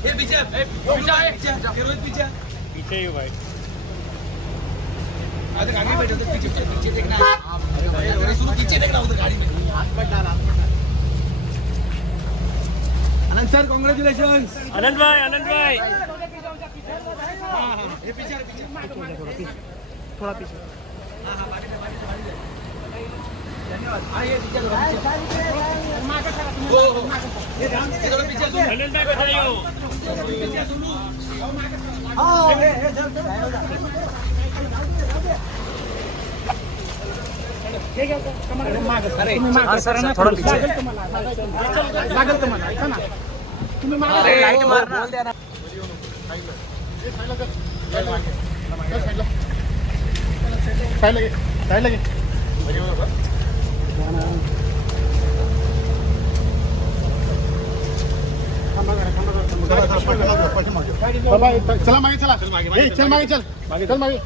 ये पीछे रोहित पीछे पीछे ही भाई अरे आगे बैठो तो पीछे पीछे देखना अरे शुरू पीछे देखना उधर गाड़ी में हाथ पर डाल आनंद सर कांग्रेचुलेशंस आनंद भाई ये पीछे थोड़ा पीछे धन्यवाद ये पीछे हो ये थोड़ा पीछे आनंद भाई बताइयो पीछे सुनो लाईट मार बोल द्या ना चला मागे चला चल मागे चल मागे